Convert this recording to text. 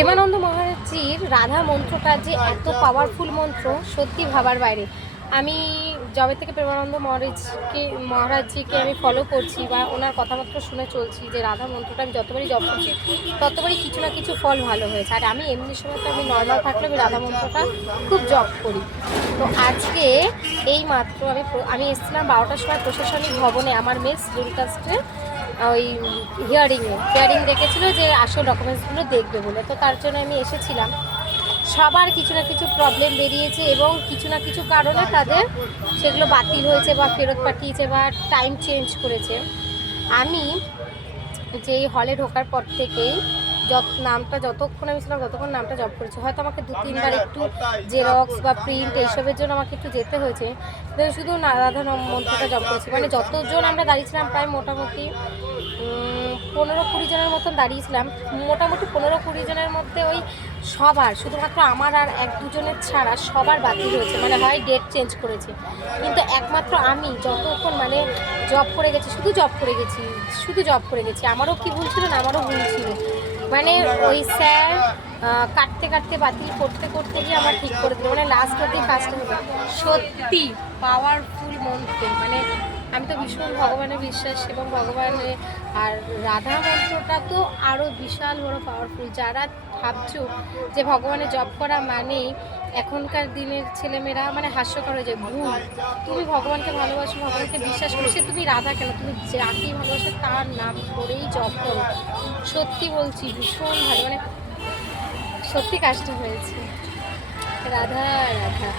প্রেমানন্দ মহারাজজির রাধা মন্ত্রটা যে এত পাওয়ারফুল মন্ত্র, সত্যি ভাবার বাইরে। আমি যবে থেকে প্রেমানন্দ মহারাজজিকে আমি ফলো করছি বা ওনার কথাবার্তা শুনে চলছি, যে রাধা মন্ত্রটা আমি যতবারই জপ করছি ততবারই কিছু না কিছু ফল ভালো হয়েছে। আর আমি এমনি সময় তো আমি নর্মাল থাকলে আমি রাধা মন্ত্রটা খুব জপ করি। তো আজকে এই মাত্র আমি এসেছিলাম 12টার সময় প্রশাসনিক ভবনে, আমার মেয়ে স্ক্রিনকাস্টে ওই হিয়ারিং ডেকেছিল যে আসল ডকুমেন্টসগুলো দেখবে বলে। তো তার জন্য আমি এসেছিলাম। সবার কিছু না কিছু প্রবলেম বেরিয়েছে এবং কিছু না কিছু কারণে তাদের সেগুলো বাতিল হয়েছে বা ফেরত পাঠিয়েছে বা টাইম চেঞ্জ করেছে। আমি যেই হলে ঢোকার পর থেকেই নামটা যতক্ষণ আমি ছিলাম ততক্ষণ নামটা জব করেছি। হয়তো আমাকে 2-3বার একটু জেরক্স বা প্রিন্ট এইসবের জন্য আমাকে একটু যেতে হয়েছে, শুধু রাধা মন্ত্রটা জব করেছি। মানে যতজন আমরা দাঁড়িয়েছিলাম প্রায় মোটামুটি 15-20 জনের মতন দাঁড়িয়েছিলাম। মোটামুটি 15-20 জনের মধ্যে ওই সবার, শুধুমাত্র আমার আর 1-2 জনের ছাড়া সবার বাতিল হয়েছে, মানে হয় ডেট চেঞ্জ করেছে। কিন্তু একমাত্র আমি যতক্ষণ মানে জব করে গেছি, শুধু জব করে গেছি। আমারও কি ভুল ছিল না, আমারও ভুল ছিল। মানে ওই স্যার কাটতে বাতিল করতে গিয়ে আমার ঠিক করে দিল, মানে লাস্ট অব্দি কাজটা হলো। সত্যি পাওয়ারফুল মন্ত্র, মানে আমি তো ভীষণ ভগবানের বিশ্বাস এবং ভগবানের, আর রাধা মন্ত্রটা তো আরও বিশাল বড় পাওয়ারফুল। যারা ভাবছো যে ভগবানের জপ করা মানে এখনকার দিনের ছেলেমেয়েরা মানে হাস্যকর হয়ে যায়, ভুল। তুমি ভগবানকে ভালোবাসো, ভগবানকে বিশ্বাস করো, সে তুমি রাধা কেন, তুমি যাকেই ভালোবাসো তার নাম করেই জপ করো। সত্যি বলছি ভীষণ ভালো, মানে সত্যি কাজটা হয়েছে। রাধা রাধা।